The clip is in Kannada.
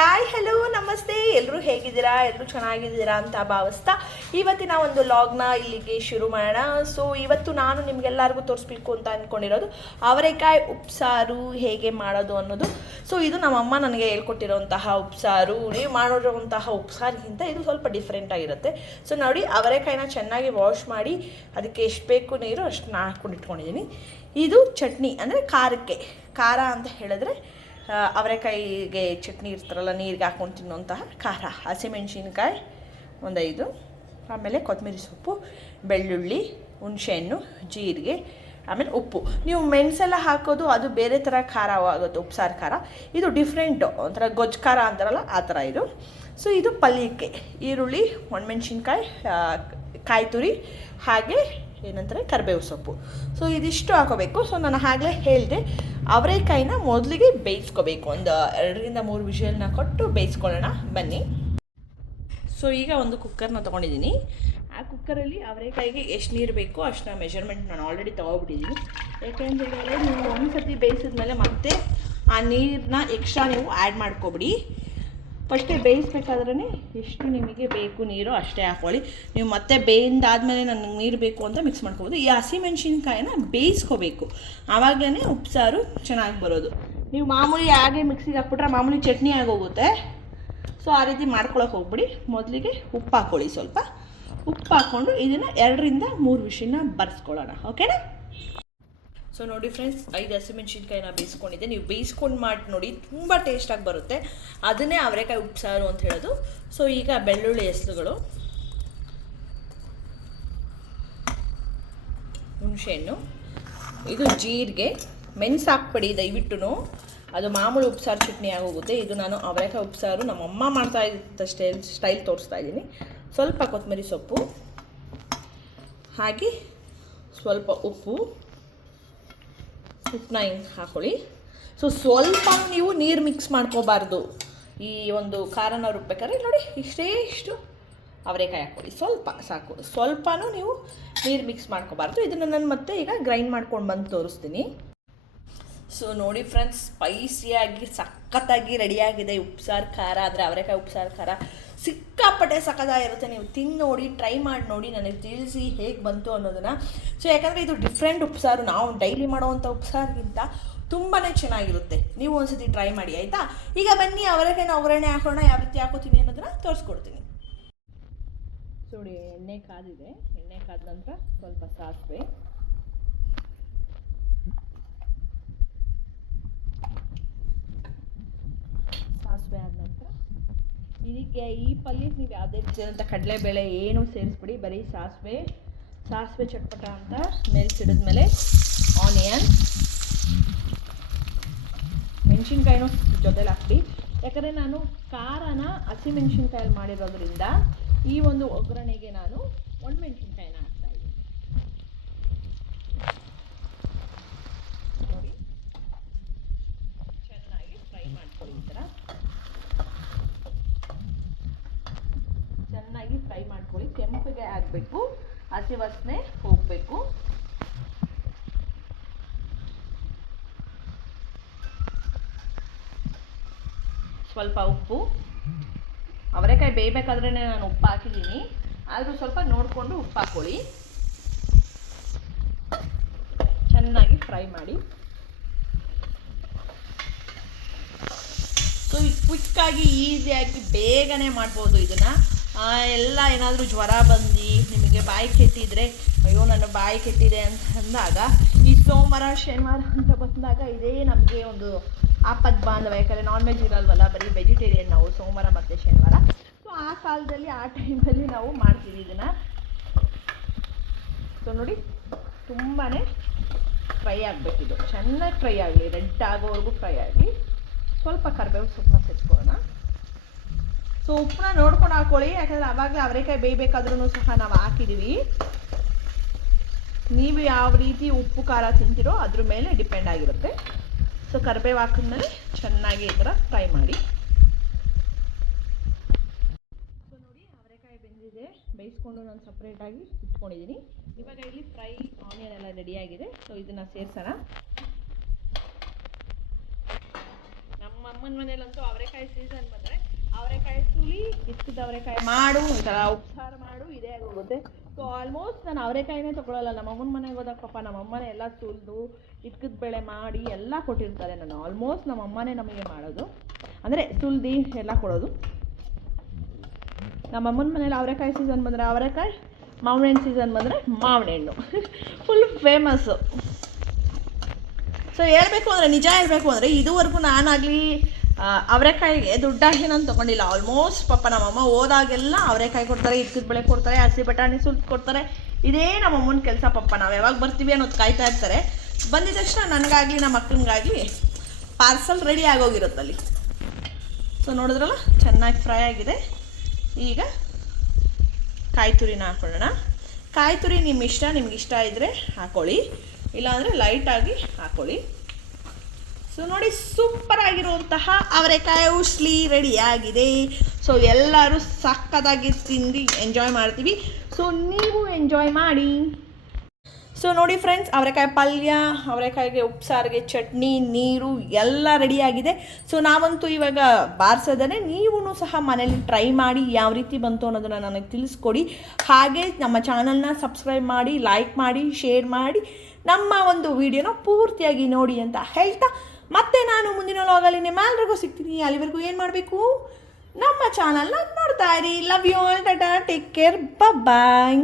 ಹಾಯ್ ಹಲೋ ನಮಸ್ತೆ, ಎಲ್ಲರೂ ಹೇಗಿದ್ದೀರಾ? ಎಲ್ಲರೂ ಚೆನ್ನಾಗಿದ್ದೀರಾ ಅಂತ ಭಾವಿಸ್ತಾ ಇವತ್ತಿನ ಒಂದು ಲಾಗ್ನ ಇಲ್ಲಿಗೆ ಶುರು ಮಾಡೋಣ. ಸೊ ಇವತ್ತು ನಾನು ನಿಮಗೆಲ್ಲರಿಗೂ ತೋರಿಸ್ಬೇಕು ಅಂತ ಅಂದ್ಕೊಂಡಿರೋದು ಅವರೆಕಾಯಿ ಉಪ್ಸಾರು ಹೇಗೆ ಮಾಡೋದು ಅನ್ನೋದು. ಸೊ ಇದು ನಮ್ಮಮ್ಮ ನನಗೆ ಹೇಳ್ಕೊಟ್ಟಿರೋಂತಹ ಉಪ್ಸಾರು. ನೀವು ಮಾಡಿರುವಂತಹ ಉಪ್ಸಾರಿಗಿಂತ ಇದು ಸ್ವಲ್ಪ ಡಿಫ್ರೆಂಟ್ ಆಗಿರುತ್ತೆ. ಸೊ ನೋಡಿ, ಅವರೆಕಾಯಿನ ಚೆನ್ನಾಗಿ ವಾಶ್ ಮಾಡಿ ಅದಕ್ಕೆ ಎಷ್ಟು ಬೇಕು ನೀರು ಅಷ್ಟು ಹಾಕ್ಕೊಂಡು ಇಟ್ಕೊಂಡಿದ್ದೀನಿ. ಇದು ಚಟ್ನಿ, ಅಂದರೆ ಖಾರಕ್ಕೆ. ಖಾರ ಅಂತ ಹೇಳಿದ್ರೆ ಅವರೆಕಾಯಿಗೆ ಚಟ್ನಿ ಇರ್ತಾರಲ್ಲ, ನೀರಿಗೆ ಹಾಕ್ಕೊಂಡು ತಿನ್ನುವಂತಹ ಖಾರ. ಹಸಿಮೆಣ್ಸಿನ್ಕಾಯಿ ಒಂದು 5, ಆಮೇಲೆ ಕೊತ್ತಂಬರಿ ಸೊಪ್ಪು, ಬೆಳ್ಳುಳ್ಳಿ, ಹುಣಸೆಹಣ್ಣು, ಜೀರಿಗೆ, ಆಮೇಲೆ ಉಪ್ಪು. ನೀವು ಮೆಣಸೆಲ್ಲ ಹಾಕೋದು ಅದು ಬೇರೆ ಥರ ಖಾರ ಆಗುತ್ತೆ, ಉಪ್ಸಾರು ಖಾರ. ಇದು ಡಿಫ್ರೆಂಟು, ಒಂಥರ ಗೊಜ್ಜು ಖಾರ ಅಂತಾರಲ್ಲ ಆ ಥರ ಇದು. ಸೊ ಇದು ಪಲ್ಯಕ್ಕೆ ಈರುಳ್ಳಿ, ಒಣಮೆಣ್ಸಿನ್ಕಾಯಿ, ಕಾಯಿ ತುರಿ, ಹಾಗೆ ಏನಂತಾರೆ ಕರಿಬೇವು ಸೊಪ್ಪು. ಸೊ ಇದಿಷ್ಟು ಹಾಕೋಬೇಕು. ಸೊ ನಾನು ಆಗಲೇ ಹೇಳಿದೆ, ಅವರೆಕಾಯಿನ ಮೊದಲಿಗೆ ಬೇಯಿಸ್ಕೋಬೇಕು. ಒಂದು 2-3 ವಿಷಲ್ನ ಕೊಟ್ಟು ಬೇಯಿಸ್ಕೊಳ್ಳೋಣ ಬನ್ನಿ. ಸೊ ಈಗ ಒಂದು ಕುಕ್ಕರ್ನ ತೊಗೊಂಡಿದ್ದೀನಿ. ಆ ಕುಕ್ಕರಲ್ಲಿ ಅವರೆಕಾಯಿಗೆ ಎಷ್ಟು ನೀರು ಬೇಕೋ ಅಷ್ಟನ್ನ ಮೆಜರ್ಮೆಂಟ್ ನಾನು ಆಲ್ರೆಡಿ ತೊಗೊಬಿಟ್ಟಿದ್ದೀನಿ. ಯಾಕೆಂತ ಹೇಳಿದ್ರೆ ನೀವು ಒಂದು ಸರ್ತಿ ಬೇಯಿಸಿದ್ಮೇಲೆ ಮತ್ತೆ ಆ ನೀರನ್ನ ಎಕ್ಸ್ಟ್ರಾ ನೀವು ಆ್ಯಡ್ ಮಾಡ್ಕೊಬಿಡಿ. ಫಸ್ಟೇ ಬೇಯಿಸ್ಬೇಕಾದ್ರೇ ಎಷ್ಟು ನಿಮಗೆ ಬೇಕು ನೀರು ಅಷ್ಟೇ ಹಾಕ್ಕೊಳ್ಳಿ. ನೀವು ಮತ್ತೆ ಬೇಯಿಂದಾದಮೇಲೆ ನನಗೆ ನೀರು ಬೇಕು ಅಂತ ಮಿಕ್ಸ್ ಮಾಡ್ಕೊಬೋದು. ಈ ಹಸಿಮೆಣ್ಸಿನ್ಕಾಯಿನ ಬೇಯಿಸ್ಕೋಬೇಕು, ಆವಾಗಲೇ ಉಪ್ಸಾರು ಚೆನ್ನಾಗಿ ಬರೋದು. ನೀವು ಮಾಮೂಲಿ ಹಾಗೆ ಮಿಕ್ಸಿಗೆ ಹಾಕ್ಬಿಟ್ರೆ ಮಾಮೂಲಿ ಚಟ್ನಿ ಆಗೋಗುತ್ತೆ. ಸೊ ಆ ರೀತಿ ಮಾಡ್ಕೊಳಕ್ಕೆ ಹೋಗ್ಬಿಡಿ. ಮೊದಲಿಗೆ ಉಪ್ಪು ಹಾಕ್ಕೊಳ್ಳಿ. ಸ್ವಲ್ಪ ಉಪ್ಪು ಹಾಕ್ಕೊಂಡು ಇದನ್ನು 2-3 ವಿಷಲ್ನ ಬರ್ಸ್ಕೊಳ್ಳೋಣ, ಓಕೆನಾ? ಸೊ ನೋಡಿ ಫ್ರೆಂಡ್ಸ್, 5 ಹಸಿಮೆಣ್ಸಿನ್ಕಾಯಿನ ಬೇಯಿಸ್ಕೊಂಡಿದ್ದೆ. ನೀವು ಬೇಯಿಸ್ಕೊಂಡು ಮಾಡಿ ನೋಡಿ, ತುಂಬ ಟೇಸ್ಟಾಗಿ ಬರುತ್ತೆ. ಅದನ್ನೇ ಅವರೆಕಾಯಿ ಉಪ್ಸಾರು ಅಂತ ಹೇಳೋದು. ಸೊ ಈಗ ಬೆಳ್ಳುಳ್ಳಿ ಹೆಸರುಗಳು, ಹುಣಸೆಹಣ್ಣು, ಇದು ಜೀರಿಗೆ, ಮೆಣಸು ಹಾಕ್ಬಿಡಿ ದಯವಿಟ್ಟು, ಅದು ಮಾಮೂಲಿ ಉಪ್ಸಾರು ಚಟ್ನಿ ಆಗೋಗುತ್ತೆ. ಇದು ನಾನು ಅವರೆಕಾಯಿ ಉಪ್ಸಾರು ನಮ್ಮಮ್ಮ ಮಾಡ್ತಾ ಇದ್ದ ಸ್ಟೈಲ್ ತೋರಿಸ್ತಾ ಇದ್ದೀನಿ. ಸ್ವಲ್ಪ ಕೊತ್ತಂಬರಿ ಸೊಪ್ಪು, ಹಾಗೆ ಸ್ವಲ್ಪ ಉಪ್ಪನ್ನ ಹಿಂಗೆ ಹಾಕ್ಕೊಳ್ಳಿ. ಸೊ ಸ್ವಲ್ಪ ನೀವು ನೀರು ಮಿಕ್ಸ್ ಮಾಡ್ಕೋಬಾರ್ದು. ಈ ಒಂದು ಖಾರನ ರುಬ್ಬೇಕಾದ್ರೆ ನೋಡಿ, ಇಷ್ಟು ಅವರೆಕಾಯಿ ಹಾಕ್ಕೊಳ್ಳಿ, ಸ್ವಲ್ಪ ಸಾಕು. ಸ್ವಲ್ಪನೂ ನೀವು ನೀರು ಮಿಕ್ಸ್ ಮಾಡ್ಕೋಬಾರ್ದು. ಇದನ್ನು ನಾನು ಮತ್ತೆ ಈಗ ಗ್ರೈಂಡ್ ಮಾಡ್ಕೊಂಡು ಬಂದು ತೋರಿಸ್ತೀನಿ. ಸೊ ನೋಡಿ ಫ್ರೆಂಡ್ಸ್, ಸ್ಪೈಸಿಯಾಗಿ ಸಖತ್ತಾಗಿ ರೆಡಿಯಾಗಿದೆ ಉಪ್ಸಾರು ಖಾರ. ಆದರೆ ಅವರೆಕಾಯಿ ಉಪ್ಸಾರು ಖಾರ ಸಿಕ್ಕಾಪಟ್ಟೆ ಸಖತ್ತಾಗಿರುತ್ತೆ. ನೀವು ತಿಂದು ನೋಡಿ, ಟ್ರೈ ಮಾಡಿ ನೋಡಿ, ನನಗೆ ತಿಳಿಸಿ ಹೇಗೆ ಬಂತು ಅನ್ನೋದನ್ನು. ಸೊ ಯಾಕಂದರೆ ಇದು ಡಿಫ್ರೆಂಟ್ ಉಪ್ಸಾರು, ನಾವು ಡೈಲಿ ಮಾಡೋವಂಥ ಉಪ್ಸಾರಿಗಿಂತ ತುಂಬಾ ಚೆನ್ನಾಗಿರುತ್ತೆ. ನೀವು ಒಂದ್ಸತಿ ಟ್ರೈ ಮಾಡಿ, ಆಯಿತಾ? ಈಗ ಬನ್ನಿ ಅವರೆಕಾಯಿನ ಒಗ್ಗರಣೆ ಹಾಕೋಣ. ಯಾವ ರೀತಿ ಹಾಕೋತೀನಿ ಅನ್ನೋದನ್ನು ತೋರಿಸ್ಕೊಡ್ತೀನಿ. ನೋಡಿ, ಎಣ್ಣೆ ಕಾದಿದೆ. ಎಣ್ಣೆ ಕಾದ ನಂತರ ಸ್ವಲ್ಪ ಸಾಸಿವೆ, ಆದ ನಂತರ ಇದಕ್ಕೆ ಈ ಪಲ್ಯಕ್ಕೆ ನೀವು ಯಾವುದೇ ರೀತಿಯಾದಂಥ ಕಡಲೆಬೇಳೆ ಏನು ಸೇರಿಸ್ಬಿಡಿ. ಬರೀ ಸಾಸಿವೆ ಚಟ್ಪಟ ಅಂತ ಮೇಲ್ಸಿಡಿದ್ಮೇಲೆ ಆನಿಯನ್, ಮೆಣಸಿನ್ಕಾಯಿನೂ ಜೊತೆಲಿ ಹಾಕ್ಬಿಡಿ. ಯಾಕಂದರೆ ನಾನು ಖಾರನ ಹಸಿಮೆಣ್ಸಿನ್ಕಾಯಲ್ಲಿ ಮಾಡಿರೋದ್ರಿಂದ ಈ ಒಂದು ಒಗ್ಗರಣೆಗೆ ನಾನು ಒಣಮೆಣ್ಸಿನ್ಕಾಯಿನ ಹಾಕ್ತಾಯಿದ್ದೀನಿ. ನೋಡಿ, ಚೆನ್ನಾಗಿ ಫ್ರೈ ಮಾಡ್ಕೊಳ್ಳಿ. ಈ ಥರ ಚೆನ್ನಾಗಿ ಫ್ರೈ ಮಾಡ್ಕೊಳ್ಳಿ. ಕೆಂಪಗೆ ಆಗಬೇಕು, ಹಸಿ ವಾಸನೆ ಹೋಗಬೇಕು. ಸ್ವಲ್ಪ ಉಪ್ಪು, ಅವರೆಕಾಯಿ ಬೇಯಬೇಕಾದ್ರೇ ನಾನು ಉಪ್ಪು ಹಾಕಿದ್ದೀನಿ, ಆದರೂ ಸ್ವಲ್ಪ ನೋಡಿಕೊಂಡು ಉಪ್ಪು ಹಾಕ್ಕೊಳ್ಳಿ. ಚೆನ್ನಾಗಿ ಫ್ರೈ ಮಾಡಿ. ಸೊ ಕ್ವಿಕ್ಕಾಗಿ ಈಸಿಯಾಗಿ ಬೇಗನೆ ಮಾಡ್ಬೋದು ಇದನ್ನು. ಎಲ್ಲ ಏನಾದರೂ ಜ್ವರ ಬಂದು ನಿಮಗೆ ಬಾಯಿ ಕೆಟ್ಟಿದ್ರೆ, ಅಯ್ಯೋ ನನ್ನ ಬಾಯಿ ಕೆಟ್ಟಿದೆ ಅಂತ ಅಂದಾಗ, ಈ ಸೋಮವಾರ ಶನಿವಾರ ಅಂತ ಬಂದಾಗ ಇದೇ ನಮಗೆ ಒಂದು ಆಪತ್ ಬಾಂಧವ. ಯಾಕಂದರೆ ನಾನ್ ವೆಜ್ ಇರಲ್ವಲ್ಲ, ಬರೀ ವೆಜಿಟೇರಿಯನ್ ನಾವು ಸೋಮವಾರ ಮತ್ತು ಶನಿವಾರ. ಸೊ ಆ ಕಾಲದಲ್ಲಿ, ಆ ಟೈಮಲ್ಲಿ ನಾವು ಮಾಡ್ತೀವಿ ಇದನ್ನು. ಸೊ ನೋಡಿ, ತುಂಬಾ ಫ್ರೈ ಆಗಬೇಕಿದು, ಚೆನ್ನಾಗಿ ಫ್ರೈ ಆಗಲಿ, ರೆಡ್ ಆಗೋವರೆಗೂ ಫ್ರೈ ಆಗಲಿ. ಸ್ವಲ್ಪ ಕರಿಬೇವು ಸೊಪ್ಪನ್ನ ತೆಗೆದುಕೊಳ್ಳೋಣ. ಸೊ ಉಪ್ಪನ್ನ ನೋಡ್ಕೊಂಡು ಹಾಕ್ಕೊಳ್ಳಿ, ಯಾಕಂದರೆ ಆವಾಗಲೇ ಅವರೆಕಾಯಿ ಬೇಯಬೇಕಾದ್ರೂ ಸಹ ನಾವು ಹಾಕಿದ್ದೀವಿ. ನೀವು ಯಾವ ರೀತಿ ಉಪ್ಪು ಖಾರ ತಿಂತೀರೋ ಅದ್ರ ಮೇಲೆ ಡಿಪೆಂಡ್ ಆಗಿರುತ್ತೆ. ಸೊ ಕರಿಬೇವು ಹಾಕಿದ್ಮೇಲೆ ಚೆನ್ನಾಗಿ ಈ ಥರ ಫ್ರೈ ಮಾಡಿ. ಸೊ ನೋಡಿ, ಅವರೆಕಾಯಿ ಬೆಂದಿದೆ, ಬೇಯಿಸ್ಕೊಂಡು ನಾನು ಸಪ್ರೇಟಾಗಿ ಇಟ್ಕೊಂಡಿದ್ದೀನಿ. ಇವಾಗ ಇಲ್ಲಿ ಫ್ರೈ ಆನಿಯನ್ ಎಲ್ಲ ರೆಡಿಯಾಗಿದೆ. ಸೊ ಇದನ್ನು ಸೇರಿಸೋಣ. ನಮ್ಮ ನಮ್ಮನ ಮನೇಲಂತೂ ಅವರೆಕಾಯಿ ಸೀಸನ್ ಬಂದರೆ ಅವರೆಕಾಯಿ ಸುಲಿ ಇಕ್ಕದ ಅವರೆಕಾಯಿ ಮಾಡು ಒಂಥರ ಉಪ್ಸಾರು ಮಾಡು ಇದೇ ಆಗೋಗುತ್ತೆ. ಸೊ ಆಲ್ಮೋಸ್ಟ್ ನಾನು ಅವರೆಕಾಯಿನೇ ತೊಗೊಳ್ಳಲ್ಲ. ನಮ್ಮಮ್ಮನ ಮನೆಗೆ ಹೋದಾಗ ಪಾಪ ನಮ್ಮಮ್ಮನೇ ಎಲ್ಲ ಸುಲಿದು ಇಕ್ಕದ ಬೇಳೆ ಮಾಡಿ ಎಲ್ಲ ಕೊಟ್ಟಿರ್ತಾರೆ. ನಾನು ಆಲ್ಮೋಸ್ಟ್ ನಮ್ಮಮ್ಮನೇ ನಮಗೆ ಮಾಡೋದು, ಅಂದರೆ ಸುಲ್ದು ಎಲ್ಲ ಕೊಡೋದು. ನಮ್ಮಮ್ಮನ ಮನೇಲಿ ಅವರೆಕಾಯಿ ಸೀಸನ್ ಬಂದರೆ ಅವರೆಕಾಯಿ, ಮಾವಿನ ಹಣ್ಣು ಸೀಸನ್ ಬಂದರೆ ಮಾವಿನ ಹಣ್ಣು ಫುಲ್ ಫೇಮಸ್ಸು. ಸೊ ಹೇಳ್ಬೇಕು ಅಂದರೆ, ನಿಜ ಹೇಳಬೇಕು ಅಂದರೆ ಇದುವರೆಗೂ ನಾನಾಗಲಿ ಅವರೆಕಾಯಿಗೆ ದುಡ್ಡಾಗಿ ನಾನು ತೊಗೊಂಡಿಲ್ಲ. ಆಲ್ಮೋಸ್ಟ್ ಪಾಪ ನಮ್ಮಮ್ಮ ಹೋದಾಗೆಲ್ಲ ಅವರೆಕಾಯಿ ಕೊಡ್ತಾರೆ, ಇಕ್ಕದ ಬೆಳೆ ಕೊಡ್ತಾರೆ, ಹಸಿ ಬಟಾಣಿ ಸುಲ್ತು ಕೊಡ್ತಾರೆ. ಇದೇ ನಮ್ಮಮ್ಮನ ಕೆಲಸ. ಪಾಪ ನಾವು ಯಾವಾಗ ಬರ್ತೀವಿ ಅನ್ನೋದು ಕಾಯ್ತಾ ಇರ್ತಾರೆ. ಬಂದಿದ ತಕ್ಷಣ ನನಗಾಗಲಿ ನಮ್ಮ ಅಕ್ಕನಿಗಾಗಲಿ ಪಾರ್ಸಲ್ ರೆಡಿ ಆಗೋಗಿರುತ್ತಲ್ಲಿ. ಸೊ ನೋಡಿದ್ರಲ್ಲ ಚೆನ್ನಾಗಿ ಫ್ರೈ ಆಗಿದೆ. ಈಗ ಕಾಯಿ ತುರಿನ ಹಾಕೊಳ್ಳೋಣ. ಕಾಯಿ ತುರಿ ನಿಮ್ಮ ಇಷ್ಟ, ನಿಮ್ಗೆ ಇಷ್ಟ ಇದ್ದರೆ ಹಾಕ್ಕೊಳ್ಳಿ, ಇಲ್ಲಾಂದರೆ ಲೈಟಾಗಿ ಹಾಕ್ಕೊಳ್ಳಿ. ಸೊ ನೋಡಿ, ಸೂಪರ್ ಆಗಿರುವಂತಹ ಅವರೆಕಾಯಿ ಉಸ್ಲಿ ರೆಡಿಯಾಗಿದೆ. ಸೊ ಎಲ್ಲರೂ ಸಕ್ಕತ್ತಾಗಿ ತಿಂದು ಎಂಜಾಯ್ ಮಾಡ್ತೀವಿ. ಸೊ ನೀವು ಎಂಜಾಯ್ ಮಾಡಿ. ಸೊ ನೋಡಿ ಫ್ರೆಂಡ್ಸ್, ಅವರೆಕಾಯಿ ಪಲ್ಯ, ಅವರೆಕಾಯಿಗೆ ಉಪ್ಸಾರಿಗೆ ಚಟ್ನಿ, ನೀರು ಎಲ್ಲ ರೆಡಿಯಾಗಿದೆ. ಸೊ ನಾವಂತೂ ಇವಾಗ ಬಾರಿಸೋದೇ, ನೀವು ಸಹ ಮನೇಲಿ ಟ್ರೈ ಮಾಡಿ ಯಾವ ರೀತಿ ಬಂತು ಅನ್ನೋದನ್ನು ನನಗೆ ತಿಳಿಸ್ಕೊಡಿ. ಹಾಗೆ ನಮ್ಮ ಚಾನಲ್ನ ಸಬ್ಸ್ಕ್ರೈಬ್ ಮಾಡಿ, ಲೈಕ್ ಮಾಡಿ, ಶೇರ್ ಮಾಡಿ, ನಮ್ಮ ಒಂದು ವಿಡಿಯೋನ ಪೂರ್ತಿಯಾಗಿ ನೋಡಿ ಅಂತ ಹೇಳ್ತಾ, ಮತ್ತೆ ನಾನು ಮುಂದಿನ ವ್ಲಾಗಲ್ಲಿ ನಿಮ್ಮೆಲ್ಲರಿಗೂ ಸಿಗ್ತೀನಿ. ಅಲ್ಲಿವರೆಗೂ ಏನು ಮಾಡಬೇಕು, ನಮ್ಮ ಚಾನಲ್ನ ನೋಡ್ತಾ ಇರಿ. Love you all, tata, take care, bye.